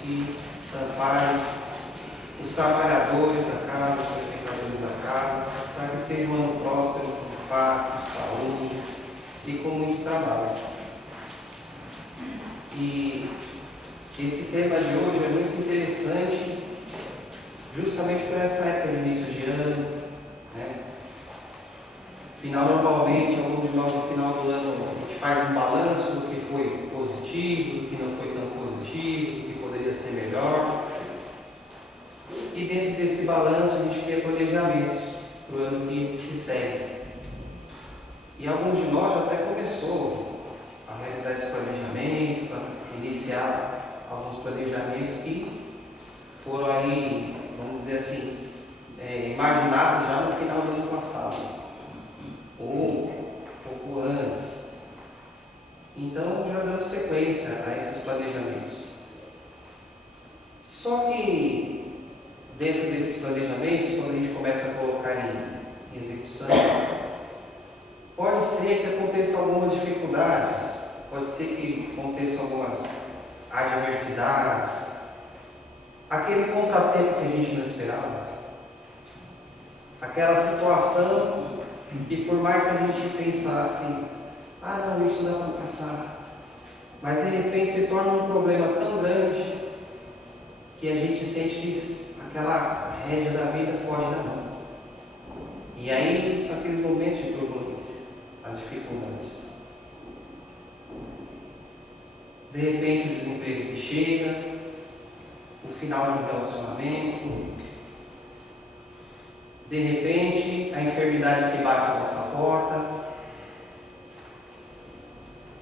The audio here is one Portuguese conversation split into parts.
que amparem os trabalhadores da casa, os frequentadores da casa, para que seja um ano próspero, com paz, com saúde e com muito trabalho. E esse tema de hoje é muito interessante, justamente por essa época de início de ano, né? Normalmente, alguns de nós no final do ano, a gente faz um balanço do que foi positivo, do que não foi tão positivo, do que poderia ser melhor. E dentro desse balanço, a gente cria planejamentos para o ano que se segue. E alguns de nós já até começou a realizar esses planejamentos, a iniciar alguns planejamentos que foram aí, vamos dizer assim, imaginados já no final do ano passado, ou pouco antes. Então, já dando sequência a esses planejamentos. Só que, dentro desses planejamentos, quando a gente começa a colocar em execução, pode ser que aconteça algumas dificuldades, pode ser que aconteçam algumas adversidades, aquele contratempo que a gente não esperava, aquela situação e por mais que a gente pensasse, não, isso dá para passar, mas de repente se torna um problema tão grande que a gente sente que aquela rédea da vida foge da mão. E aí são aqueles momentos de turbulência, as dificuldades. De repente o desemprego que chega, o final de um relacionamento, de repente a enfermidade que bate à nossa porta,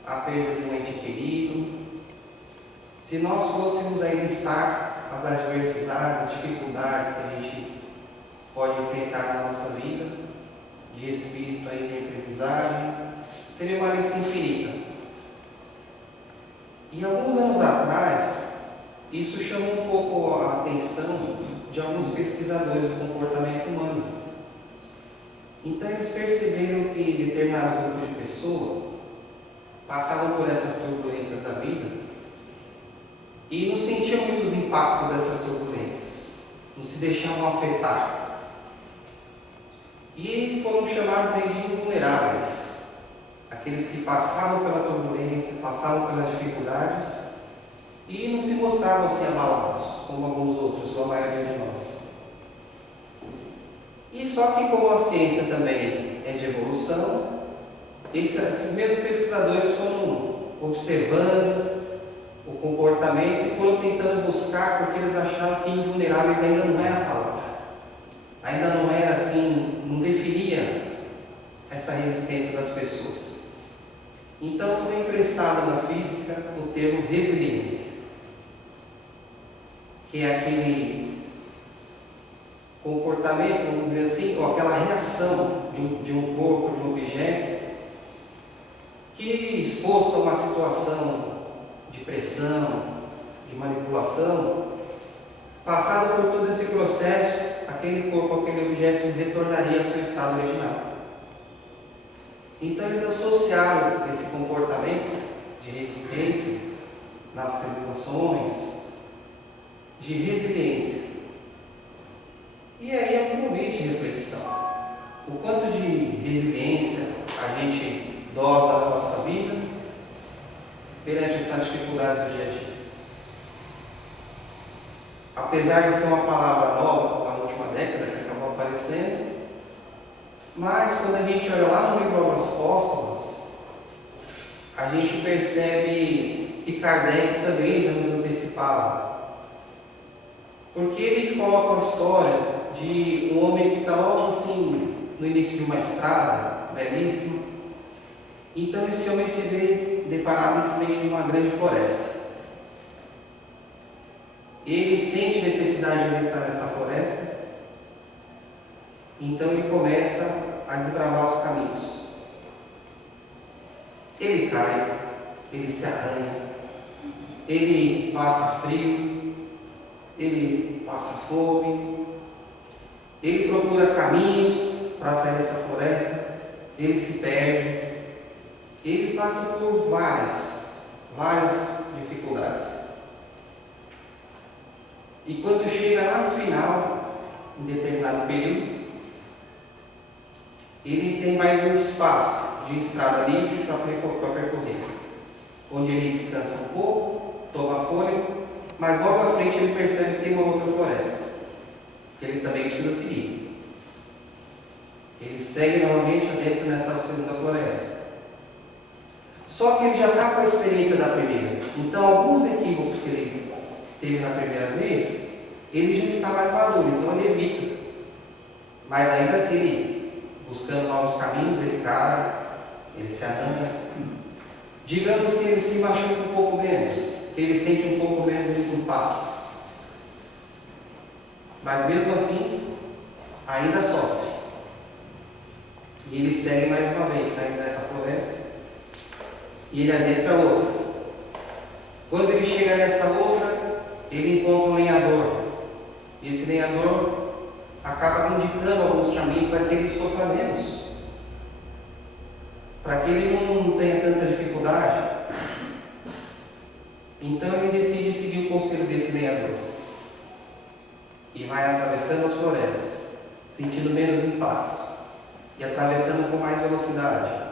a perda de um ente querido. Se nós fôssemos aí listar as adversidades, as dificuldades que a gente pode enfrentar na nossa vida, de espírito aí de aprendizagem, seria uma lista infinita. E alguns anos atrás, isso chamou um pouco a atenção de alguns pesquisadores do comportamento humano. Então eles perceberam que determinado grupo de pessoas passavam por essas turbulências da vida e não sentiam muitos impactos dessas turbulências, não se deixavam afetar. E foram chamados aí de invulneráveis, aqueles que passavam pela turbulência, passavam pelas dificuldades e não se mostravam assim abalados, como alguns outros, ou a maioria de nós. E só que como a ciência também é de evolução, esses mesmos pesquisadores foram observando o comportamento e foram tentando buscar, porque eles acharam que invulneráveis ainda não era a palavra. Ainda não era assim, não definia essa resistência das pessoas. Então foi emprestado na física o termo resiliência, que é aquele comportamento, vamos dizer assim, ou aquela reação de um corpo, de um objeto, que exposto a uma situação de pressão, de manipulação, passado por todo esse processo, aquele corpo, aquele objeto retornaria ao seu estado original. Então eles associaram esse comportamento de resistência nas tribulações, de resiliência. E aí é um convite de reflexão. O quanto de resiliência a gente dosa na nossa vida perante essas dificuldades do dia a dia. Apesar de ser uma palavra nova na última década que acabou aparecendo, mas quando a gente olha lá no livro Obras Póstumas, a gente percebe que Kardec também já nos antecipava. Porque ele coloca a história de um homem que está logo assim no início de uma estrada belíssima. Então esse homem se vê deparado em frente de uma grande floresta. Ele sente necessidade de entrar nessa floresta, então ele começa a desbravar os caminhos. Ele cai, ele se arranha, ele passa frio, ele passa fome, ele procura caminhos para sair dessa floresta, ele se perde, ele passa por várias dificuldades. E quando chega lá no final, em determinado período, ele tem mais um espaço de estrada livre para percorrer, onde ele descansa um pouco, toma fôlego, mas logo à frente ele percebe que tem uma outra floresta, que ele também precisa seguir. Ele segue novamente adentro nessa segunda floresta. Só que ele já está com a experiência da primeira. Então, alguns equívocos que ele teve na primeira vez, ele já está mais maduro, então ele evita. Mas ainda assim, ele, buscando novos caminhos, ele cai, ele se arranha. Digamos que ele se machuca um pouco menos, que ele sente um pouco menos desse impacto. Mas mesmo assim, ainda sofre. E ele segue mais uma vez, saindo dessa floresta, e ele adentra outra. Quando ele chega nessa outra, ele encontra um lenhador. E esse lenhador acaba indicando alguns caminhos para que ele sofra menos, para que ele não tenha tanta dificuldade. Então ele decide seguir o conselho desse lenhador e vai atravessando as florestas, sentindo menos impacto e atravessando com mais velocidade,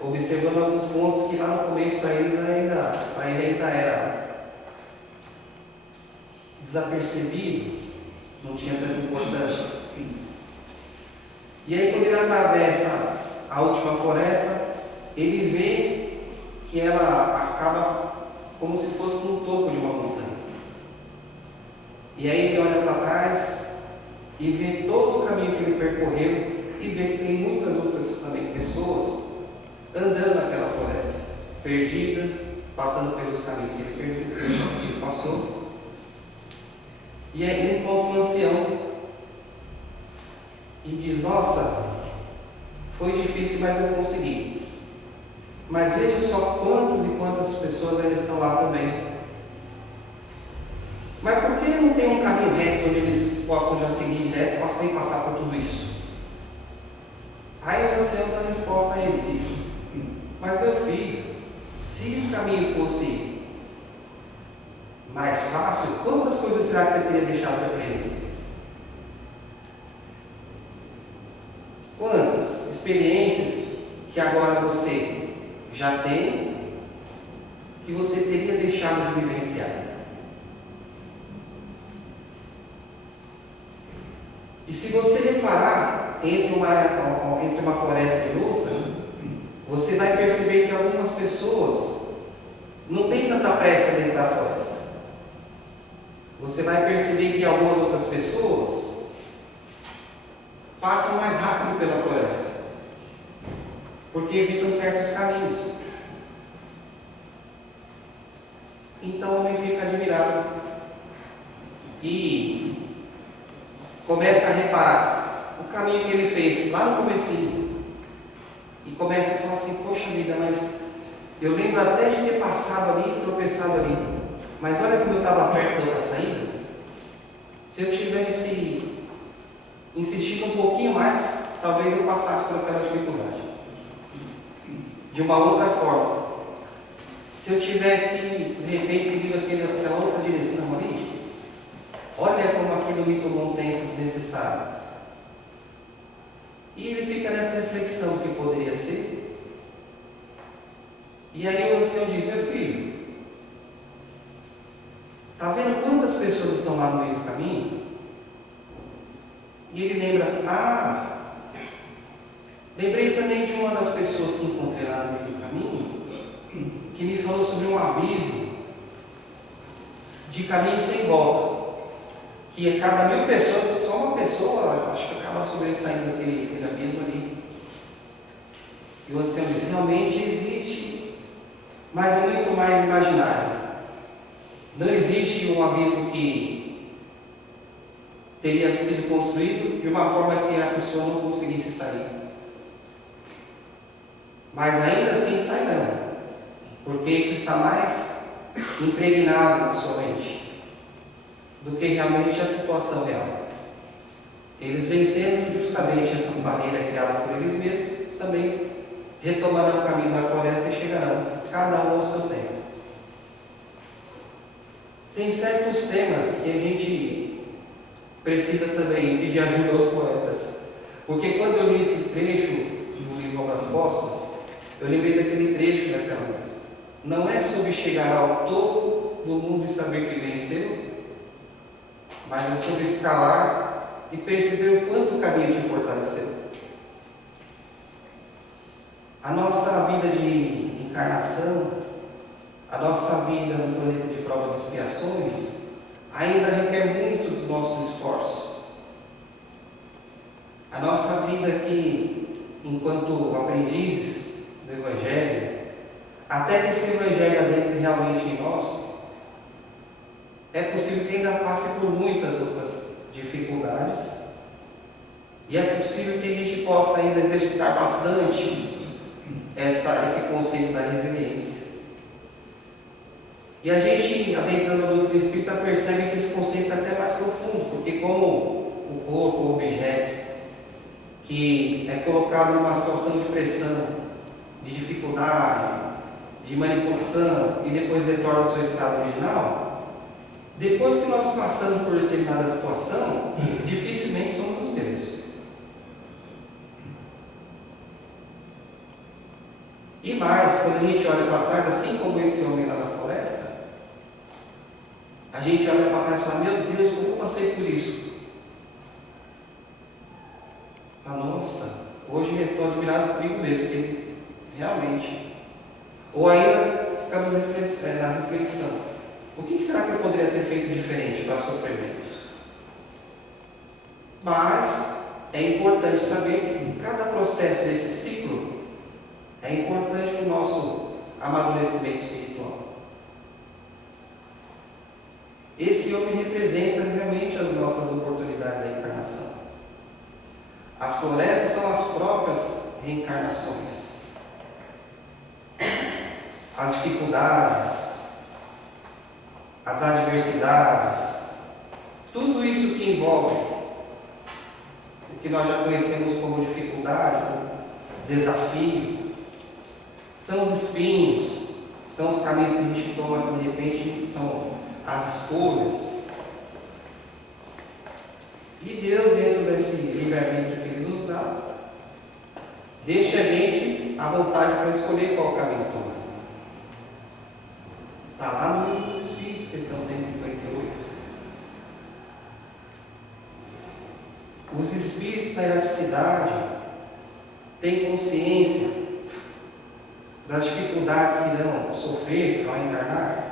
observando alguns pontos que lá no começo para ele ainda era desapercebido, não tinha tanta importância. E aí quando ele atravessa a última floresta, ele vê que ela acaba como se fosse no topo de uma montanha. E aí ele olha para trás e vê todo o caminho que ele percorreu e vê que tem muitas outras também pessoas andando naquela floresta, perdida, passando pelos caminhos que ele passou. E aí ele encontra um ancião e diz: nossa, foi difícil, mas eu consegui. Mas veja só quantas e quantas pessoas ainda estão lá também. Mas por que não tem um caminho reto onde eles possam já seguir direto sem passar por tudo isso? Aí o ancião dá a resposta a ele, diz: mas meu filho, se o caminho fosse mais fácil, quantas coisas será que você teria deixado de aprender? Quantas experiências que agora você já tem, que você teria deixado de vivenciar? E se você reparar entre uma floresta e outra, você vai perceber que algumas pessoas não têm tanta pressa de entrar na floresta. Você vai perceber que algumas outras pessoas passam mais rápido pela floresta, porque evitam certos caminhos. Então o homem fica admirado e começa a reparar o caminho que ele fez lá no comecinho e começa a falar assim: poxa vida, mas eu lembro até de ter passado ali, tropeçado ali, mas olha como eu estava perto da outra saída. Se eu tivesse insistido um pouquinho mais, talvez eu passasse por aquela dificuldade de uma outra forma. Se eu tivesse de repente seguido aquela outra direção ali, olha como aquilo me tomou um tempo desnecessário. E ele fica nessa reflexão do que poderia ser. E aí o ancião diz: meu filho, está vendo quantas pessoas estão lá no meio do caminho? E ele lembra: lembrei também de uma das pessoas que encontrei lá no meio do caminho, que me falou sobre um abismo de caminho sem volta, que a cada 1000 pessoas, só uma pessoa, acho que acaba sobressaindo daquele abismo ali. E o ancião diz: realmente existe, mas é muito mais imaginário. Não existe um abismo que teria sido construído de uma forma que a pessoa não conseguisse sair. Mas ainda assim sairão, porque isso está mais impregnado na sua mente do que realmente a situação real. Eles vencendo justamente essa barreira criada por eles mesmos, eles também retomarão o caminho da floresta e chegarão, cada um ao seu tempo. tem certos temas que a gente precisa também pedir ajuda aos poetas. Porque quando eu li esse trecho no livro Obras Póstumas, eu lembrei daquele trecho daquela música. Não é sobre chegar ao topo do mundo e saber que venceu, mas é sobre escalar e perceber o quanto o caminho te fortaleceu. A nossa vida de encarnação, a nossa vida no planeta de provas e expiações, ainda requer muito dos nossos esforços. A nossa vida aqui, enquanto aprendizes do Evangelho, até que esse Evangelho adentre realmente em nós, é possível que ainda passe por muitas outras dificuldades, e é possível que a gente possa ainda exercitar bastante esse conceito da resiliência. E a gente, adentrando a doutrina espírita, percebe que esse conceito é até mais profundo, porque como o corpo, o objeto, que é colocado numa situação de pressão, de dificuldade, de manipulação, e depois retorna ao seu estado original, depois que nós passamos por determinada situação, dificilmente somos os mesmos. E mais, quando a gente olha para trás, assim como esse homem lá na floresta, a gente olha para trás e fala, meu Deus, como eu passei por isso? Nossa, hoje eu estou admirado comigo mesmo, porque realmente. Ou ainda ficamos na reflexão, o que será que eu poderia ter feito diferente para sofrer menos? Mas é importante saber que em cada processo desse ciclo é importante para o nosso amadurecimento espiritual. Esse homem representa realmente as nossas oportunidades da encarnação. As florestas são as próprias reencarnações. As dificuldades, as adversidades, tudo isso que envolve o que nós já conhecemos como dificuldade, como desafio, são os espinhos, são os caminhos que a gente toma que de repente são as escolhas. E Deus, dentro desse livre-arbítrio que Ele nos dá, deixa a gente à vontade para escolher qual caminho tomar. Está lá no livro dos Espíritos, questão 258. Os espíritos da erraticidade têm consciência das dificuldades que irão sofrer ao encarnar,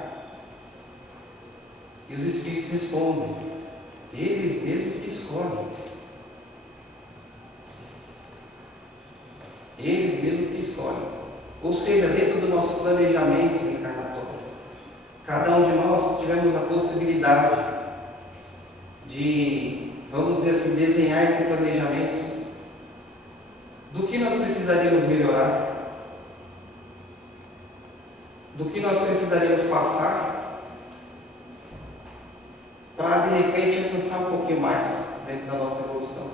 e os espíritos respondem, eles mesmos que escolhem. Eles mesmos que escolhem. Ou seja, dentro do nosso planejamento encarnatório, cada um de nós tivemos a possibilidade de, vamos dizer assim, desenhar esse planejamento do que nós precisaríamos melhorar, do que nós precisaríamos passar para de repente alcançar um pouquinho mais dentro da nossa evolução.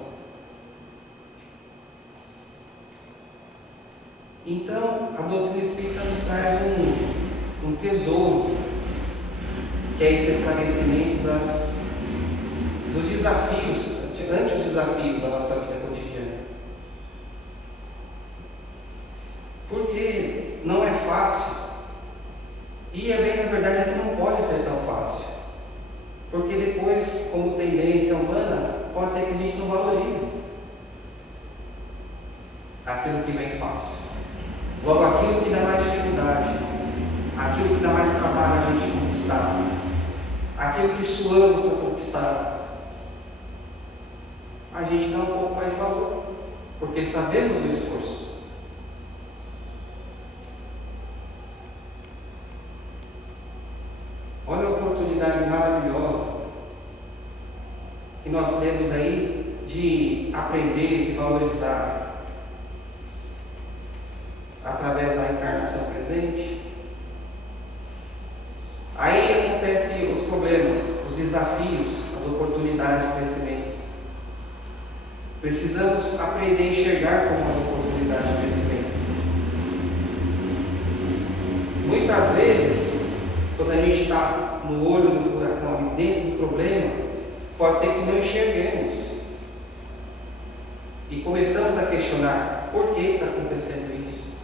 Então, a doutrina espírita nos traz um tesouro, que é esse esclarecimento dos desafios, ante os desafios da nossa vida cotidiana. Porque não é fácil, e é bem na verdade que não pode ser tão fácil. Porque depois, como tendência humana, pode ser que a gente não valorize aquilo que vem fácil. Logo, aquilo que dá mais dificuldade, aquilo que dá mais trabalho a gente conquistar, aquilo que suamos para conquistar, a gente dá um pouco mais de valor, porque sabemos o esforço. Olha a oportunidade maravilhosa que nós temos aí de aprender e valorizar através da encarnação presente. Aí acontecem os problemas, os desafios, as oportunidades de crescimento. Precisamos aprender a enxergar como as oportunidades de crescimento. Muitas vezes, quando a gente está no olho do furacão, dentro do problema, pode ser que não enxerguemos. E começamos a questionar: por que está acontecendo isso?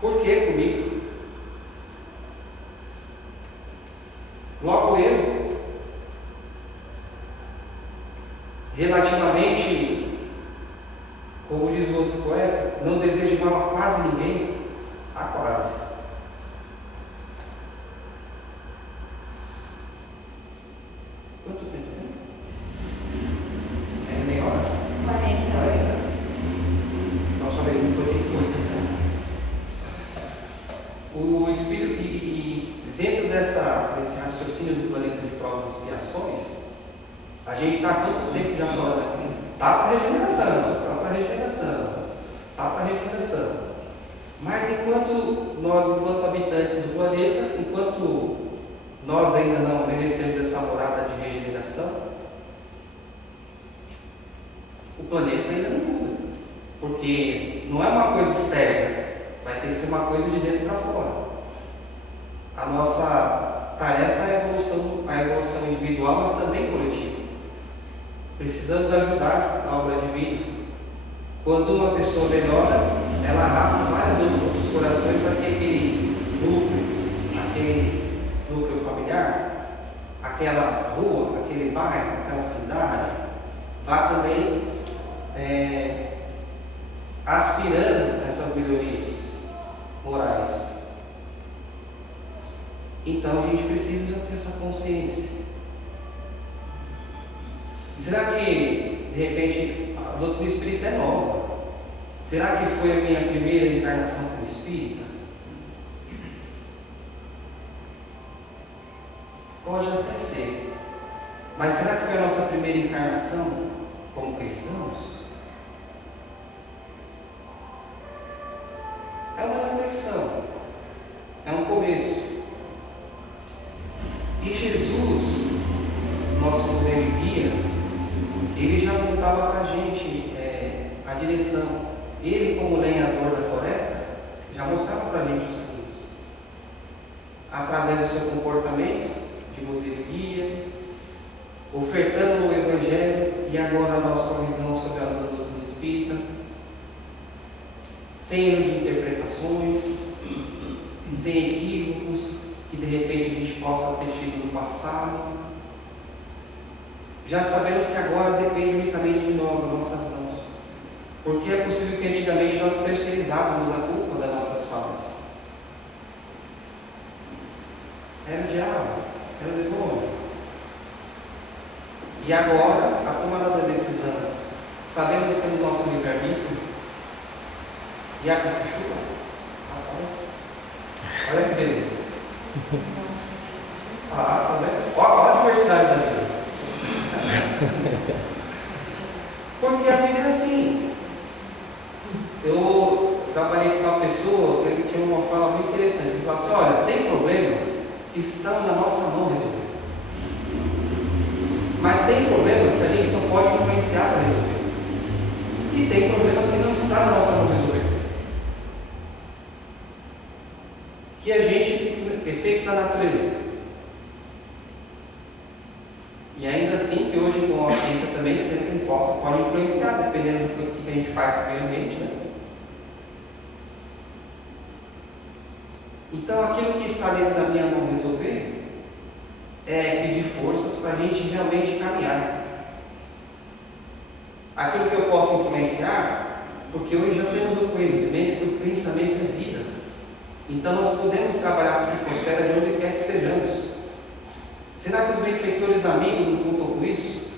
Por que comigo? Logo eu, relativamente, como diz o outro poeta, não desejo mal a quase ninguém. A quase. Quanto tempo tem? É meia hora? 40. Não, só veio muito tempo. O Espírito, e dentro desse raciocínio do planeta de provas e expiações, a gente está há quanto tempo já falando aqui? Está para regeneração. Mas enquanto habitantes do planeta, enquanto nós ainda não merecemos essa morada de regeneração, o planeta ainda não muda. Porque não é uma coisa externa, vai ter que ser uma coisa de dentro para fora. A nossa tarefa é a evolução individual, mas também coletiva. Precisamos ajudar na obra divina. Quando uma pessoa melhora, ela arrasta vários outros corações para que aquele núcleo familiar, aquela rua, aquele bairro, aquela cidade, vá também aspirando essas melhorias morais. Então a gente precisa já ter essa consciência. Será que, de repente, a doutrina espírita é nova? Será que foi a minha primeira encarnação como espírita? Pode até ser. Mas será que foi a nossa primeira encarnação como cristãos? É uma reflexão. É um começo. E Jesus, nosso modelo e guia, ele já apontava para a gente a direção. Ele, como lenhador da floresta, já mostrava para a gente os caminhos. Através do seu comportamento, de modelo e guia, ofertando o Evangelho, e agora nós com a visão sobre a luz da doutrina espírita, sem erro de interpretações, sem equívocos, que de repente a gente possa ter tido no passado, já sabendo que agora depende unicamente de nós, das nossas mãos. Porque é possível que antigamente nós terceirizávamos a culpa das nossas falhas. Era o diabo, era o demônio. E agora, a tomada da decisão, sabemos que temos nosso livre-arbítrio, e a coisa chuva, rapaz, olha que beleza. Tá vendo? Olha a diversidade da vida. Porque a vida é assim. Eu trabalhei com uma pessoa que ele tinha uma fala muito interessante. Ele falou assim: olha, tem problemas que estão na nossa mão resolver. Mas tem problemas que a gente só pode influenciar para resolver. E tem problemas que não estão na nossa mão resolver. Que a gente efeito da natureza. E ainda assim, que hoje com a ciência também pode influenciar, dependendo do que a gente faz com o meio ambiente, né? Então, aquilo que está dentro da minha mão resolver é pedir forças para a gente realmente caminhar. Aquilo que eu posso influenciar, porque hoje já temos o conhecimento que o pensamento é vida. Então, nós podemos trabalhar a psicosfera de onde quer que sejamos. Será que os benfeitores amigos não contam com isso?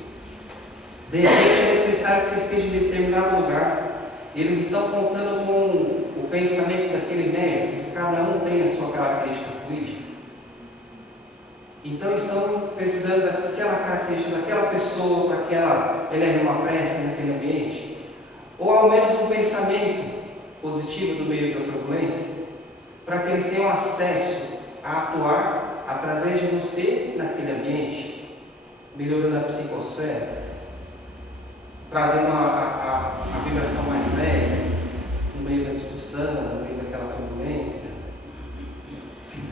De repente é necessário que você esteja em determinado lugar. Eles estão contando com o pensamento daquele médium, que cada um tem a sua característica fluídica. Então estão precisando daquela característica daquela pessoa para que ela eleve uma prece naquele ambiente. Ou ao menos um pensamento positivo no meio da turbulência, para que eles tenham acesso a atuar através de você naquele ambiente, melhorando a psicosfera, trazendo a vibração mais leve no meio da discussão, no meio daquela turbulência.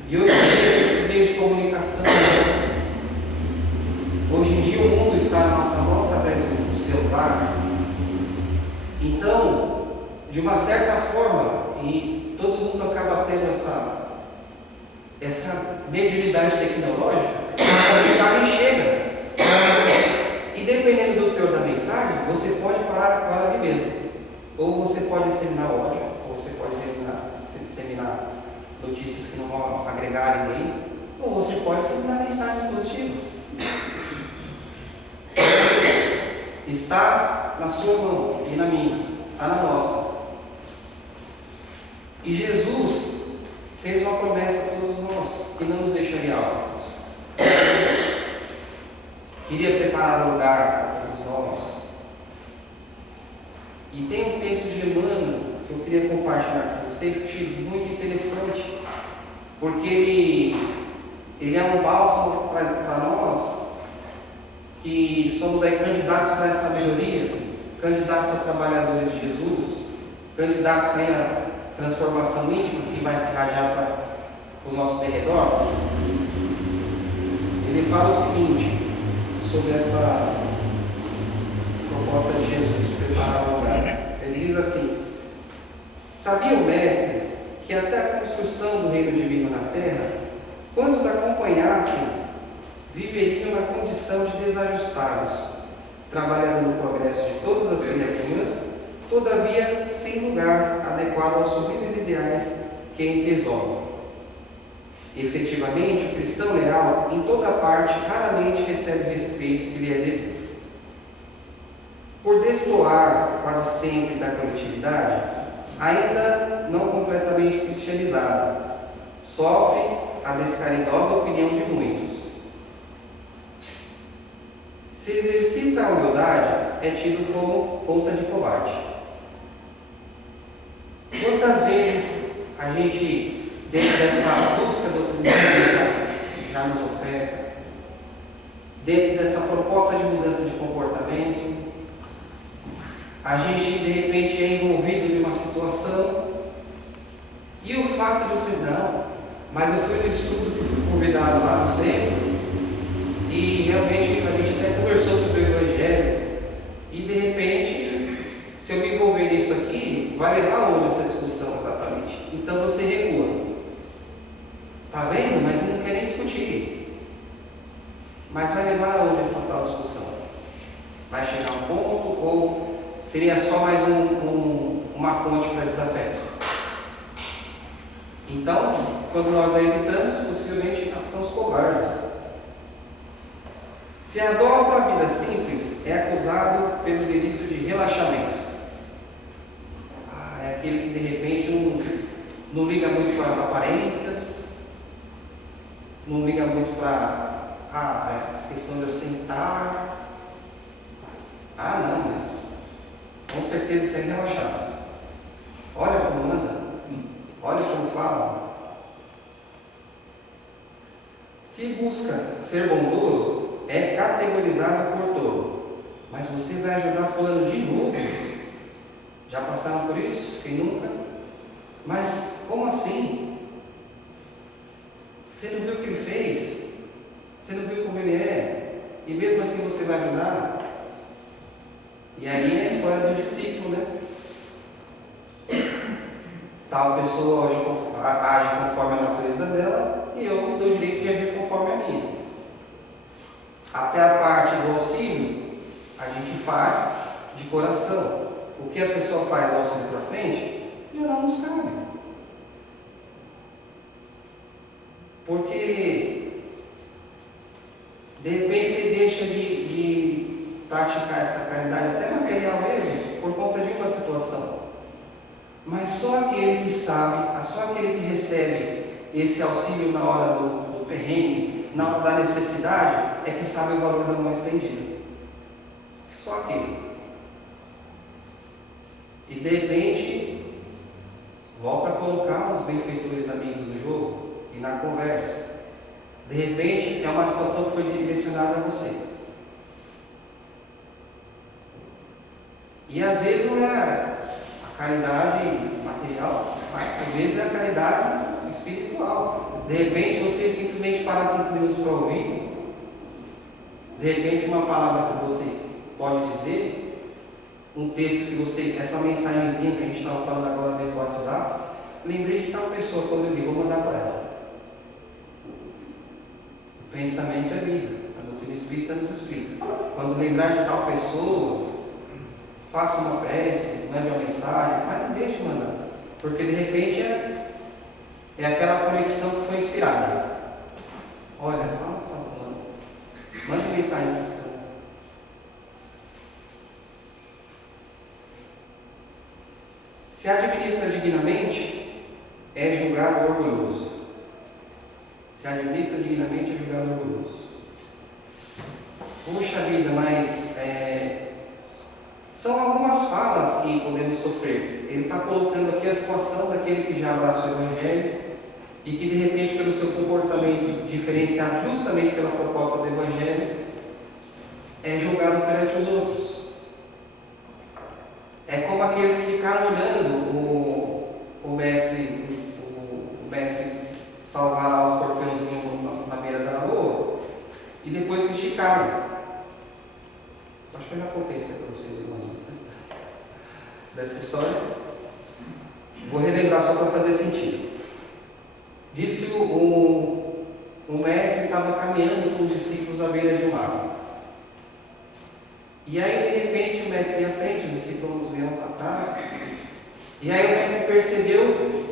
E hoje em dia, esses meios de comunicação celular. Então, de uma certa forma, e todo mundo acaba tendo essa mediunidade tecnológica, a mensagem chega. E dependendo do teor da mensagem, você pode parar com ela ali mesmo. Ou você pode disseminar ódio, ou você pode disseminar notícias que não vão agregar a ninguém, ou você pode disseminar mensagens positivas. Está na sua mão e na minha, está na nossa. E Jesus fez uma promessa a todos nós, que não nos deixaria órfãos. Queria preparar um lugar para todos nós. E tem um texto de Emmanuel que eu queria compartilhar com vocês, que eu achei muito interessante, porque ele é um bálsamo para nós, que somos aí candidatos a essa melhoria, candidatos a trabalhadores de Jesus, candidatos aí a transformação íntima que vai se irradiar para o nosso derredor. Ele fala o seguinte sobre essa proposta de Jesus de preparar o lugar. Ele diz assim: sabia o Mestre que até a construção do reino divino na terra, quantos acompanhassem viveriam na condição de desajustados, trabalhando no progresso de todas as criaturas, todavia sem lugar adequado aos sublimes ideais que entesouram. Efetivamente, o cristão leal, em toda parte, raramente recebe o respeito que lhe é devido. Por destoar quase sempre da coletividade, ainda não completamente cristianizado, sofre a descaridosa opinião de muitos. Se exercita a humildade, é tido como conta de covarde. Quantas vezes a gente, dentro dessa busca doutrinária que já nos oferta, dentro dessa proposta de mudança de comportamento, a gente de repente é envolvido em uma situação e o fato de você não, mas eu fui no estudo que fui convidado lá no centro e realmente a gente até conversou sobre o Evangelho e de repente, se eu me envolver nisso aqui, vai levar onde essa discussão exatamente? Então você recua. Está vendo? Mas ele não quer nem discutir. Mas vai levar aonde essa tal discussão? Vai chegar a um ponto ou seria só mais uma ponte para desafeto? Então, quando nós a evitamos, possivelmente são os covardes. Se adota a vida simples, é acusado pelo delito de relaxamento. É aquele que de repente não liga muito para as aparências, não liga muito para a questão de ostentar. Não, mas com certeza isso é relaxado. Olha como anda, olha como fala. Se busca ser bondoso, é categorizado por tolo. Mas você vai ajudar fulano de novo? Já passaram por isso? Quem nunca? Mas como assim? Você não viu o que ele fez? Você não viu como ele é? E mesmo assim você vai ajudar? E aí é a história do discípulo, né? Tal pessoa age conforme a natureza dela e eu me dou o direito de agir conforme a minha. Até a parte do auxílio, a gente faz de coração. O que a pessoa faz do auxílio para frente, já não nos cabe. Porque, de repente, você deixa de praticar essa caridade, até material mesmo, por conta de uma situação. Mas só aquele que sabe, só aquele que recebe esse auxílio na hora do perrengue, na hora da necessidade, é que sabe o valor da mão estendida. Só aquele. E de repente, volta a colocar os benfeitores amigos no jogo e na conversa. De repente, é uma situação que foi direcionada a você. E às vezes não é a caridade material, mas às vezes é a caridade espiritual. De repente, você simplesmente parar 5 minutos para ouvir. De repente, uma palavra que você pode dizer um texto que você, essa mensagenzinha que a gente estava falando agora mesmo no WhatsApp, lembrei de tal pessoa, quando eu li, vou mandar para ela. O pensamento é vida, a doutrina espírita nos explica. Quando lembrar de tal pessoa, faça uma prece, mande uma mensagem, mas não deixe de mandar, porque de repente é aquela conexão que foi inspirada. Olha, fala, manda uma mensagem para esse cara. Se administra dignamente, é julgado orgulhoso. Se administra dignamente, é julgado orgulhoso. Puxa vida, mas são algumas falas que podemos sofrer. Ele está colocando aqui a situação daquele que já abraçou o Evangelho e que de repente, pelo seu comportamento diferenciado justamente pela proposta do Evangelho, é julgado perante os outros. É como aqueles que ficaram olhando o mestre salvar lá os escorpiãozinhos na beira da lagoa e depois criticaram. Acho que eu já contei isso para vocês, irmãos, né? Dessa história. Vou relembrar só para fazer sentido. Diz que o mestre estava caminhando com os discípulos à beira de um lago. E aí, de repente, o mestre ia à frente, os discípulos iam para trás. E aí o mestre percebeu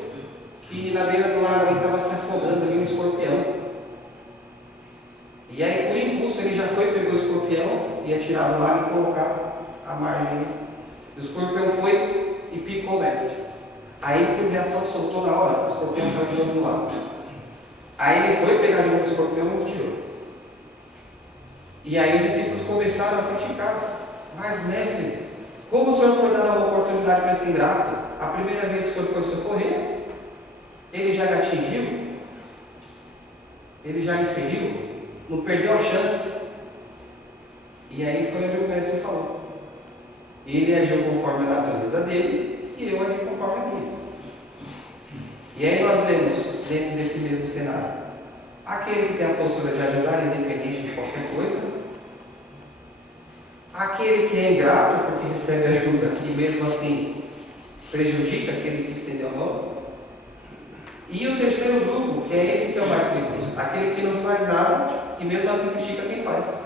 que na beira do lago ali estava se afogando ali um escorpião. E aí, por impulso, ele já foi, pegou o escorpião, ia tirar do lago e colocar a margem ali. O escorpião foi e picou o mestre. Aí, por reação, soltou na hora, o escorpião caiu de novo no lago. Aí ele foi pegar de novo o escorpião e tirou. E aí os discípulos começaram a criticar. Mas, mestre, como o senhor foi dando a oportunidade para esse ingrato? A primeira vez que o senhor foi socorrer, ele já lhe atingiu? Ele já lhe feriu? Não perdeu a chance? E aí foi onde o mestre falou. Ele agiu conforme a natureza dele e eu agi conforme a minha. E aí nós vemos, dentro desse mesmo cenário, aquele que tem a postura de ajudar, independente de qualquer coisa, aquele que é ingrato porque recebe ajuda e mesmo assim prejudica aquele que estendeu a mão, e o terceiro grupo, que é esse que é o mais perigoso, aquele que não faz nada e mesmo assim critica quem faz.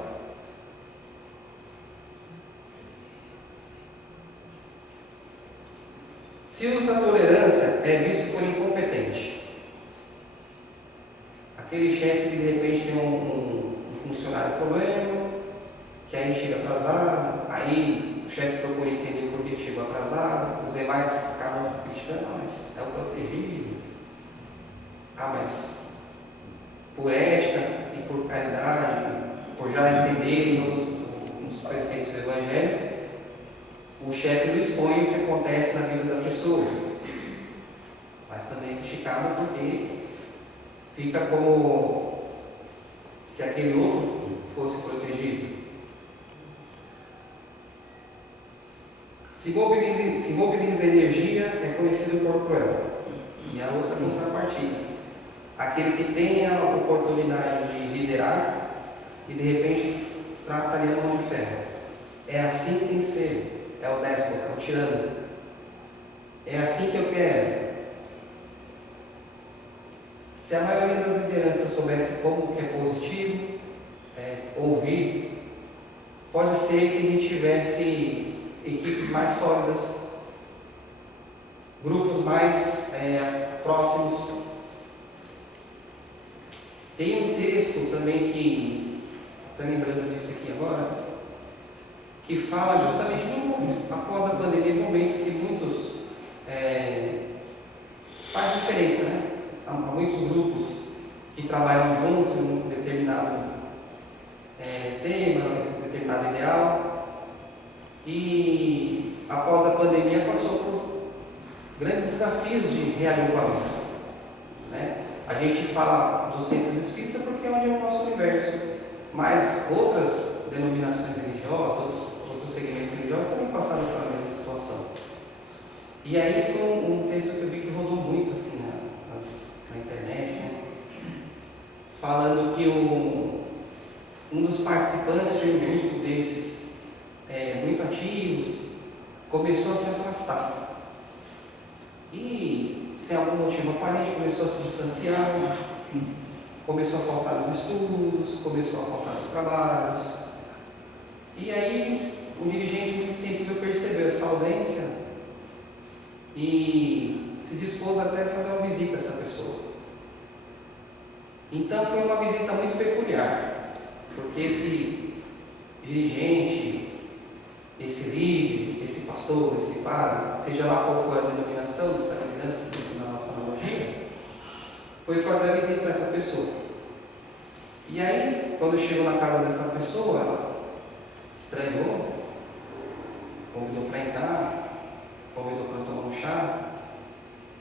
Se usa a tolerância, é visto por incompetente. Aquele chefe que de repente tem um funcionário problema, que aí chega atrasado, aí o chefe procura entender por que chegou atrasado, os demais acabam criticando, mas é o protegido. Mas por ética e por caridade, por já entender os preceitos do Evangelho, o chefe não expõe o que acontece na vida da pessoa, mas também é criticado porque fica como se aquele outro fosse protegido. Se mobiliza energia, é conhecido por cruel. E a outra contrapartida. Aquele que tem a oportunidade de liderar e de repente trata ali a mão de ferro. É assim que tem que ser. É o déspota, é o tirano. É assim que eu quero. Se a maioria das lideranças soubesse como que é positivo, ouvir, pode ser que a gente tivesse equipes mais sólidas, grupos mais próximos. Tem um texto também que, está lembrando disso aqui agora, que fala justamente após a pandemia, no momento que muitos faz diferença, né? Há muitos grupos que trabalham junto em um determinado tema, um determinado ideal, e após a pandemia passou por grandes desafios de reagrupamento, né? A gente fala dos centros espíritas porque é onde é o nosso universo, mas outras denominações religiosas, outros segmentos religiosos também passaram pela mesma situação. E aí foi um texto que eu vi que rodou muito assim na internet, né? Falando que um dos participantes de um grupo desses muito ativos, começou a se afastar. E, sem algum motivo aparente, começou a se distanciar, começou a faltar nos estudos, começou a faltar nos trabalhos. E aí, o dirigente muito sensível percebeu essa ausência e se dispôs até a fazer uma visita a essa pessoa. Então, foi uma visita muito peculiar, porque esse dirigente, esse líder, esse pastor, esse padre, seja lá qual for a denominação dessa liderança na nossa analogia, foi fazer a visita a essa pessoa. E aí, quando chegou na casa dessa pessoa, ela estranhou, convidou para entrar, convidou para tomar um chá,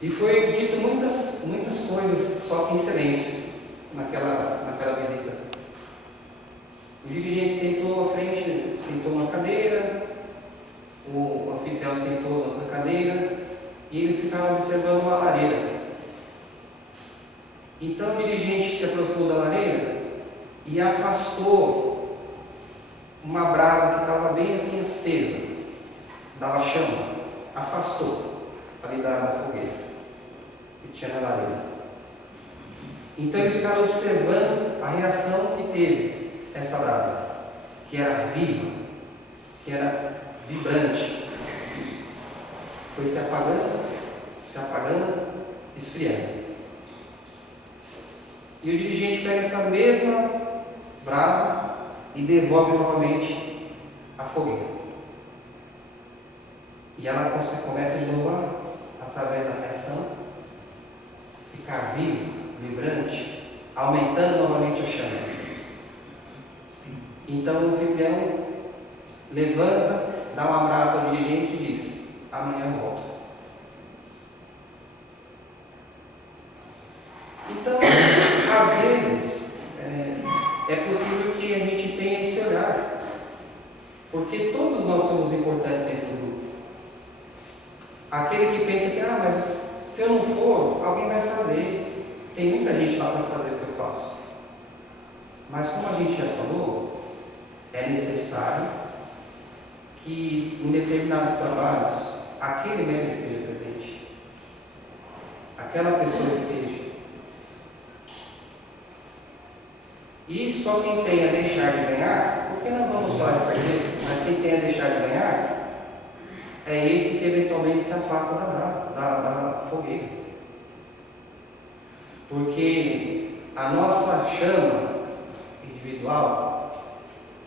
e foi dito muitas coisas, só que em silêncio, naquela visita. O dirigente sentou à frente, sentou numa cadeira, o anfitrião sentou na outra cadeira, e eles ficavam observando uma lareira. Então o dirigente se aproximou da lareira e afastou uma brasa que estava bem assim acesa, dava chama, afastou ali da fogueira que tinha na lareira. Então eles ficaram observando a reação que teve essa brasa, que era viva, que era vibrante. Foi se apagando, esfriando. E o dirigente pega essa mesma brasa e devolve novamente a fogueira. E ela começa de novo, através da reação, ficar viva, vibrante, aumentando novamente a chama. Então o anfitrião levanta, dá um abraço ao dirigente e diz: amanhã eu volto. Então, às vezes, é possível que a gente tenha esse olhar, porque todos nós somos importantes dentro do grupo. Aquele que pensa que, mas se eu não for, alguém vai fazer. Tem muita gente lá para fazer o que eu faço. Mas como a gente já falou, é necessário que em determinados trabalhos aquele membro esteja presente, aquela pessoa esteja. E só quem tem a deixar de ganhar, porque não vamos falar de perder, mas quem tem a deixar de ganhar é esse que eventualmente se afasta da brasa, da fogueira. Porque a nossa chama individual,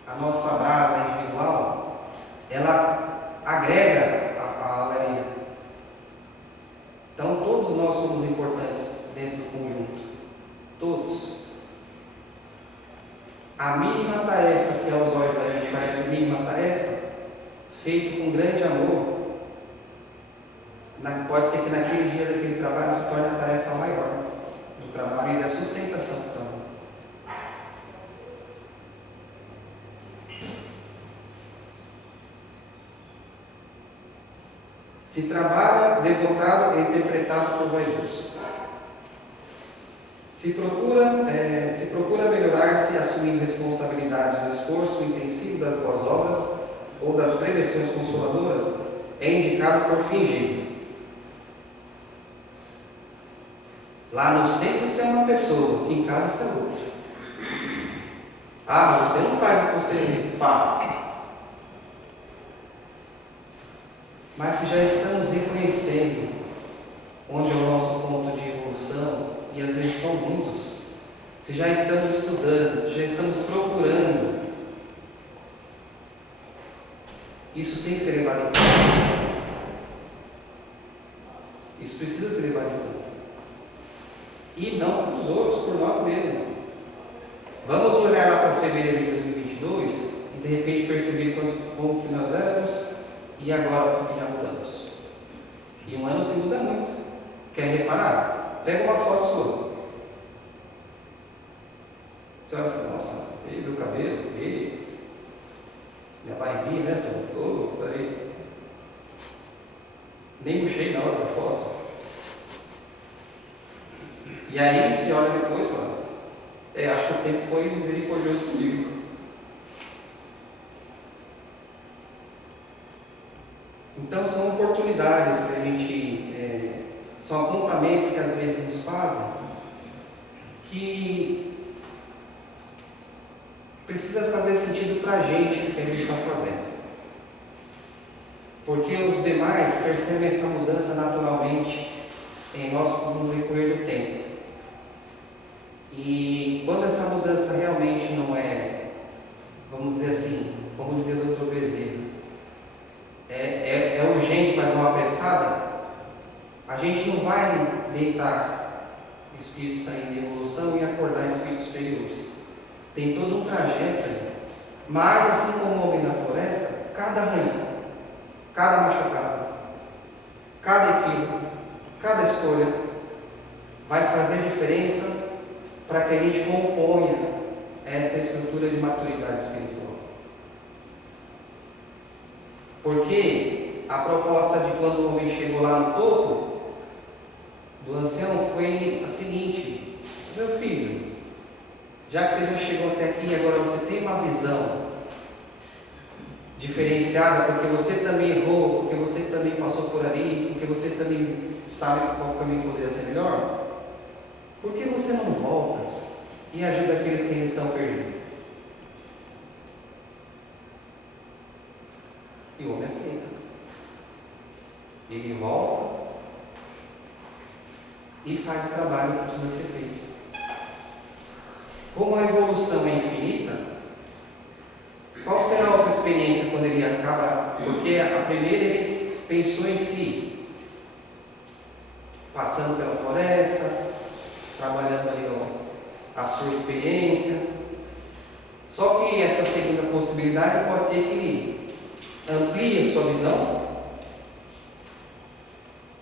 a nossa brasa individual, ela agrega a lareira. Então todos nós somos importantes dentro do conjunto. Todos. A mínima tarefa, que aos olhos da gente parece mínima tarefa, feito com grande amor, pode ser que naquele dia daquele trabalho se torne a tarefa maior do trabalho e da sustentação do trabalho. Se trabalha devotado e interpretado por vaidoso. Se procura melhorar-se assumindo responsabilidades no esforço intensivo das boas obras ou das prevenções consoladoras, é indicado por fingir. Lá no centro você é uma pessoa, aqui em casa você é outra. Mas você não faz o que você fala. Mas se já estamos reconhecendo onde é o nosso ponto de evolução, e às vezes são muitos, se já estamos estudando, já estamos procurando, isso tem que ser levado em conta. Isso precisa ser levado em conta. E não por os outros, por nós mesmos. Vamos olhar lá para fevereiro de 2022 e de repente perceber como que nós éramos e agora como que já mudamos. E um ano se muda muito. Quer reparar? Pega uma foto sua. Você olha assim, nossa, meu cabelo, minha barriguinha, né? Tô aí. Nem murchei na hora da foto. E aí você olha depois e fala, acho que o tempo foi misericordioso comigo. Então são oportunidades que a gente, são apontamentos que às vezes nos fazem, que precisa fazer sentido para a gente o que a gente está fazendo. Porque os demais percebem essa mudança naturalmente em nós no decorrer do tempo. E quando essa mudança realmente não é, vamos dizer assim, como dizia o Dr. Bezerra, é urgente, mas não apressada, a gente não vai deitar espíritos saindo de evolução e acordar em espíritos superiores. Tem todo um trajeto aí. Mas, assim como o homem na floresta, cada arranhão, cada machucado, cada equívoco, cada escolha vai fazer diferença para que a gente componha essa estrutura de maturidade espiritual. Porque a proposta de quando o homem chegou lá no topo do ancião foi a seguinte: meu filho, já que você já chegou até aqui, agora você tem uma visão diferenciada, porque você também errou, porque você também passou por ali, porque você também sabe qual caminho poderia ser melhor, por que você não volta e ajuda aqueles que ainda estão perdidos? E o homem aceita. Ele volta e faz o trabalho que precisa ser feito. Como a evolução é infinita, qual será a outra experiência quando ele acaba? Porque a primeira ele pensou em si, passando pela floresta, trabalhando ali a sua experiência. Só que essa segunda possibilidade pode ser que ele amplie a sua visão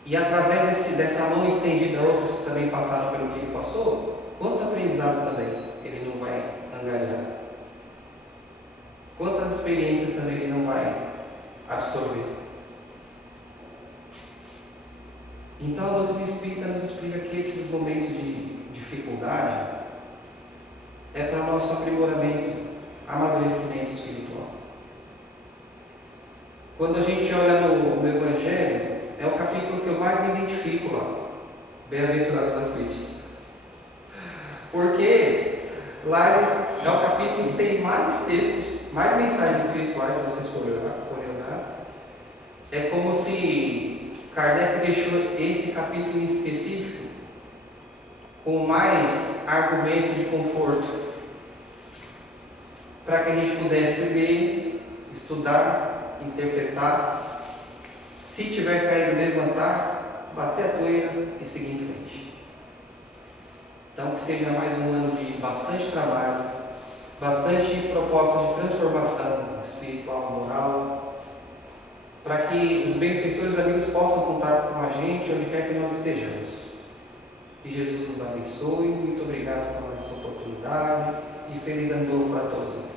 e através dessa mão estendida a outros que também passaram pelo que ele passou, quanto aprendizado também ele não vai angariar, quantas experiências também ele não vai absorver. Então a doutrina espírita nos explica que esses momentos de dificuldade é para o nosso aprimoramento, amadurecimento espiritual. Quando a gente olha no Evangelho, é o capítulo que eu mais me identifico lá, Bem-aventurados aflitos. Porque lá é o capítulo que tem mais textos, mais mensagens espirituais, se vocês forem olhar. É como se Kardec deixou esse capítulo em específico com mais argumento de conforto, para que a gente pudesse ler, estudar, interpretar, se tiver caído, levantar, bater a poeira e seguir em frente. Então, que seja mais um ano de bastante trabalho, bastante proposta de transformação espiritual, moral, para que os benfeitores amigos possam contar com a gente onde quer que nós estejamos. Que Jesus nos abençoe. Muito obrigado por essa oportunidade e feliz ano novo para todos nós.